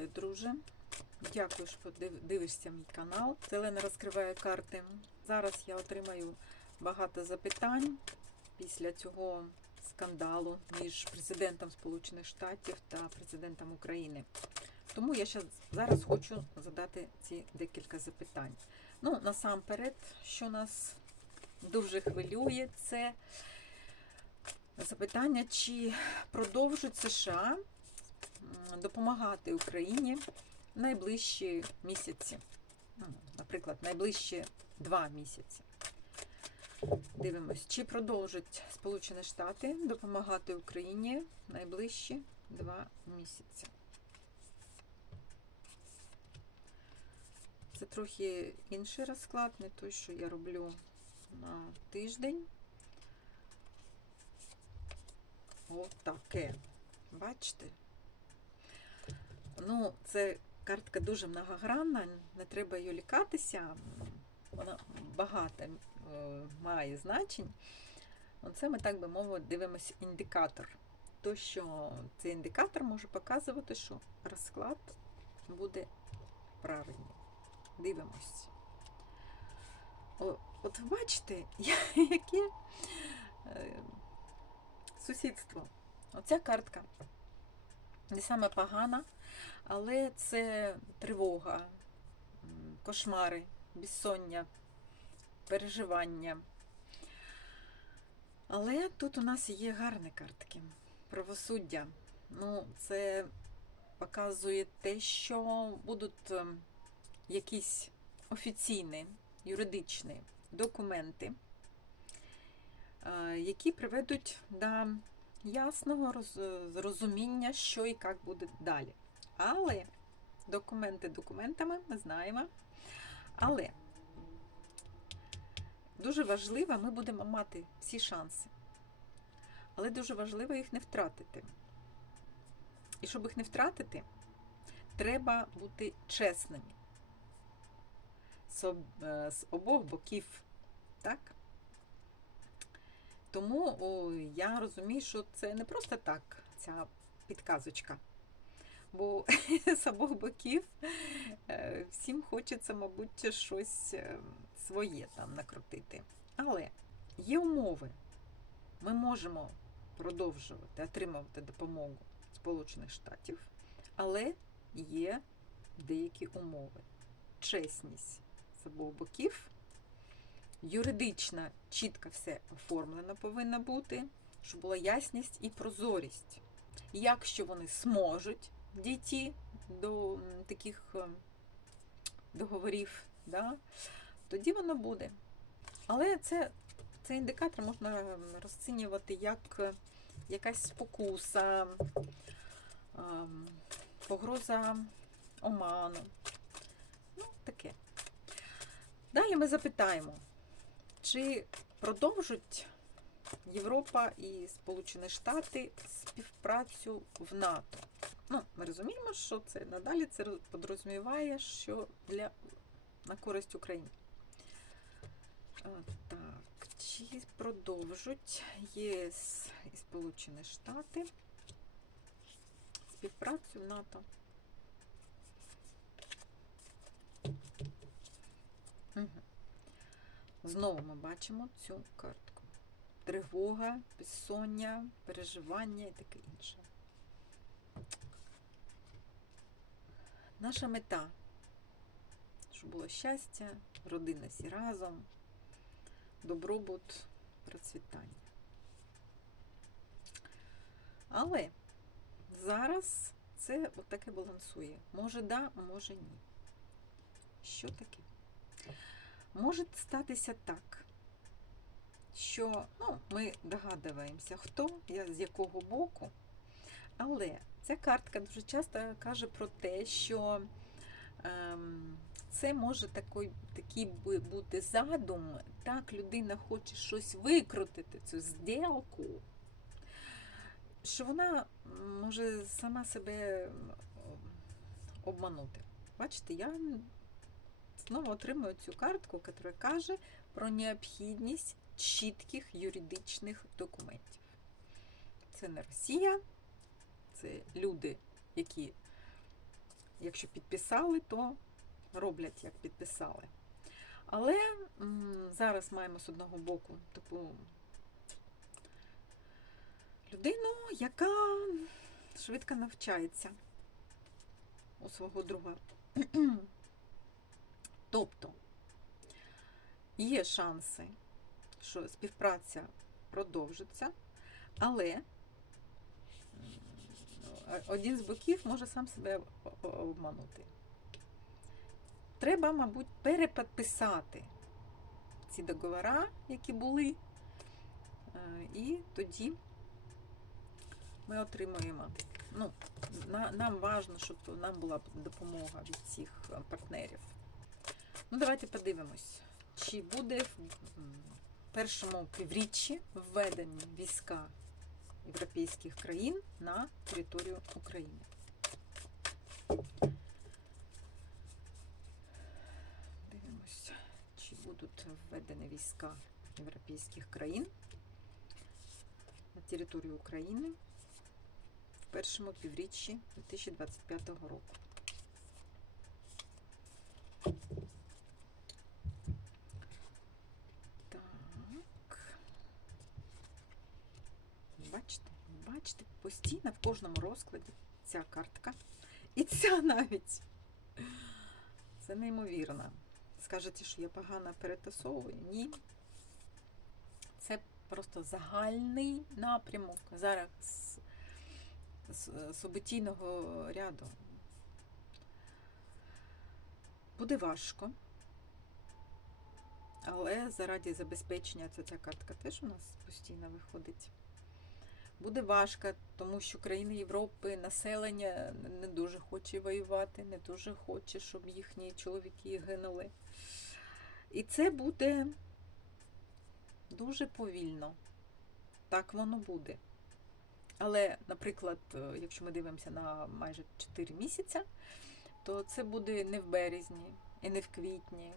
Вітаю, друже. Дякую, що дивишся мій канал. Зелена розкриває карти. Зараз я отримаю багато запитань після цього скандалу між президентом Сполучених Штатів та президентом України. Тому я зараз хочу задати ці декілька запитань. Ну, насамперед, що нас дуже хвилює, це запитання, чи продовжуть США допомагати Україні найближчі місяці. Ну, Наприклад, найближчі два місяці. Дивимось, чи продовжать Сполучені Штати допомагати Україні найближчі два місяці. Це трохи інший розклад, не той, що я роблю на тиждень. Отаке. Бачите? Ну, це картка дуже многогранна, не треба її лікатися. Вона багато е, має значень. Оце ми, так би мовити, дивимося індикатор. То, що цей індикатор може показувати, що розклад буде правильний. Дивимось. От ви бачите, яке е, сусідство. Оця картка не саме погана, але це тривога, кошмари, безсоння, переживання. Але тут у нас є гарні картки. Правосуддя. Ну, це показує те, що будуть ем, якісь офіційні, юридичні документи, е, які приведуть до ясного роз- зрозуміння, що і як буде далі. Але документи документами ми знаємо. Але дуже важливо, ми будемо мати всі шанси. Але дуже важливо їх не втратити. І щоб їх не втратити, треба бути чесними з обох боків. Так? Тому о, я розумію, що це не просто так, ця підказочка. Бо з обох боків е, всім хочеться, мабуть, щось е, своє там накрутити. Але є умови. Ми можемо продовжувати отримувати допомогу Сполучених Штатів, але є деякі умови. Чесність з обох боків. Юридично чітко все оформлено повинно бути, щоб була ясність і прозорість. Якщо вони зможуть дійти до таких е, договорів, да, тоді воно буде. Але це, цей індикатор можна розцінювати як е, якась спокуса, ем, погроза оману. Ну, таке. Далі ми запитаємо, чи продовжуть Європа і Сполучені Штати співпрацю в НАТО? Ну, ми розуміємо, що це надалі це подрозуміває, що для на користь України. Так, чи продовжуть ЄС і Сполучені Штати співпрацю в НАТО? Угу. Знову ми бачимо цю картку. Тривога, безсоння, переживання і таке інше. Наша мета, щоб було щастя, родина всі разом, добробут, процвітання. Але зараз це отаке балансує. Може да, може ні. Що таке? Може статися так, що ну, ми догадуємося, хто, я з якого боку. Але ця картка дуже часто каже про те, що ем, це може такий, такий бути задум, так людина хоче щось викрутити, цю зділку, що вона може сама себе обманути. Бачите, я знову отримую цю картку, яка каже про необхідність чітких юридичних документів. Це не Росія, це люди, які якщо підписали, то роблять, як підписали. Але зараз маємо з одного боку таку людину, яка швидко навчається у свого друга. Тобто є шанси, що співпраця продовжиться, але один з боків може сам себе обманути. Треба, мабуть, перепідписати ці договори, які були, е, і тоді ми отримуємо. Ну, нам важливо, щоб нам була допомога від цих е, партнерів. Ну, давайте подивимось, чи буде в першому півріччі введені війська європейських країн на територію України. Дивимось, чи будуть введені війська європейських країн на територію України в першому півріччі 2025 року. Так. Бачите, бачите, постійно в кожному розкладі ця картка. І ця навіть. Це неймовірно. Скажете, що я погано перетасовую? Ні. Це просто загальний напрямок. Зараз з, з событійного ряду. Буде важко. Але заради забезпечення це ця картка теж у нас постійно виходить. Буде важко, тому що країни Європи населення не дуже хоче воювати, не дуже хоче, щоб їхні чоловіки гинули. І це буде дуже повільно. Так воно буде. Але, наприклад, е, якщо ми дивимося на майже 4 місяця, то це буде не в березні, і не в квітні,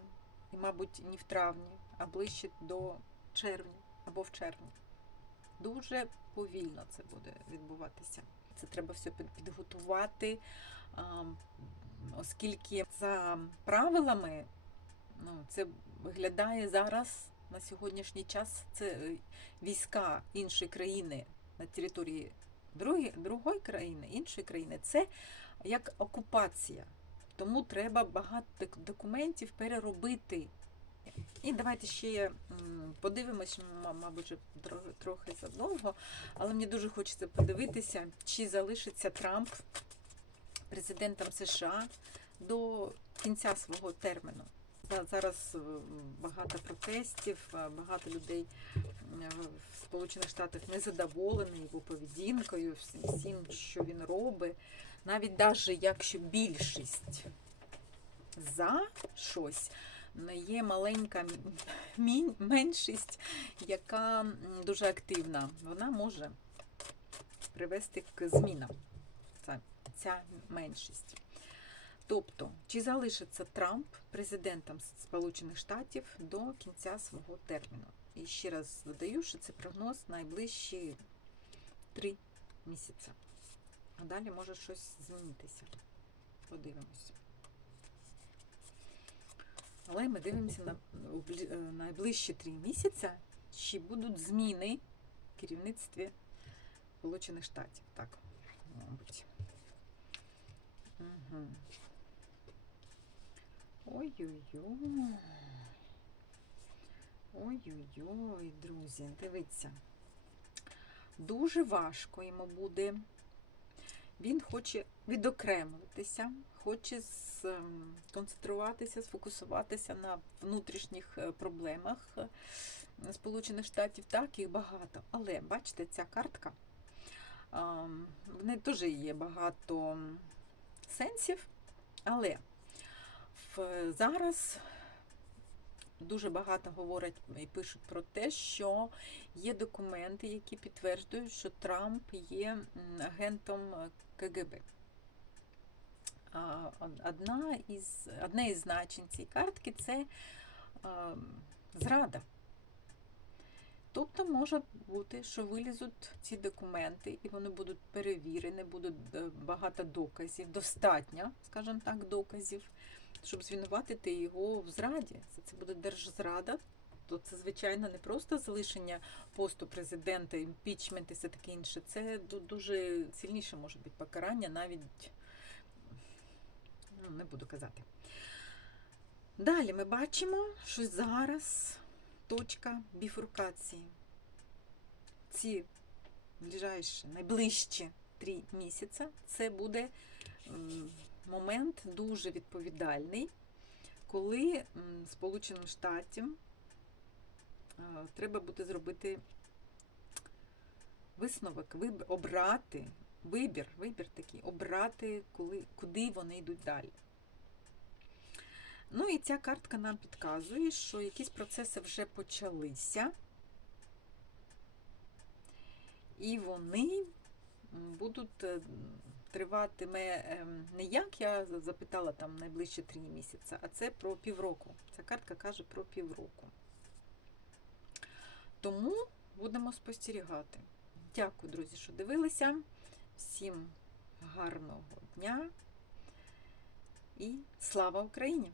і, мабуть, не в травні, а ближче до червня або в червні. Дуже повільно це буде відбуватися. Це треба все підготувати, оскільки за правилами ну, це виглядає зараз на сьогоднішній час. Це е, війська іншої країни на території другої, другої країни, іншої країни. Це як окупація. Тому треба багато документів переробити. І давайте ще подивимось, мабуть, трохи задовго, але мені дуже хочеться подивитися, чи залишиться Трамп президентом США до кінця свого терміну. Зараз е, багато протестів, е, багато людей е, в Сполучених Штатах незадоволені його поведінкою, всім, що він робить. Навіть навіть якщо більшість за щось, є маленька меншість, яка дуже активна, вона може привести к змінам. Ця, ця меншість. Тобто, чи залишиться Трамп президентом Сполучених Штатів до кінця свого терміну? І ще раз додаю, що це прогноз найближчі три місяці. А далі може щось змінитися. Подивимось. Але ми дивимося на е, найближчі три місяці, чи будуть зміни в керівництві Сполучених Штатів. Так, мабуть. Ой-ой-ой. Ой-ой-ой, друзі, дивіться. Дуже важко йому буде. Він хоче відокремитися, хоче сконцентруватися, сфокусуватися на внутрішніх е, проблемах е, Сполучених Штатів. Так, їх багато. Але бачите, ця картка, в неї теж є багато сенсів, але в, зараз дуже багато говорять і пишуть про те, що є документи, які підтверджують, що Трамп є агентом е, КГБ. Одна із, одне із значень цієї картки це зрада. Тобто може бути, що вилізуть ці документи, і вони будуть перевірені, будуть е, багато доказів, достатньо, скажімо так, доказів, щоб звинуватити його в зраді. Це, буде держзрада. То це, звичайно, не просто залишення посту президента, імпічмент і все таке інше. Це дуже сильніше може бути покарання, навіть ну, не буду казати. Далі ми бачимо, що зараз точка біфуркації. Ці ближайші, найближчі три місяці це буде момент дуже відповідальний, коли Сполученим Штатам е, треба буде зробити висновок, обрати, вибір, вибір такий, обрати, коли, куди вони йдуть далі. Ну і ця картка нам підказує, що якісь процеси вже почалися, і вони будуть е, триватиме ем, не як я запитала там найближчі три місяці, а це про півроку. Ця картка каже про півроку. Тому будемо спостерігати. Дякую, друзі, що дивилися. Всім гарного дня і слава Україні!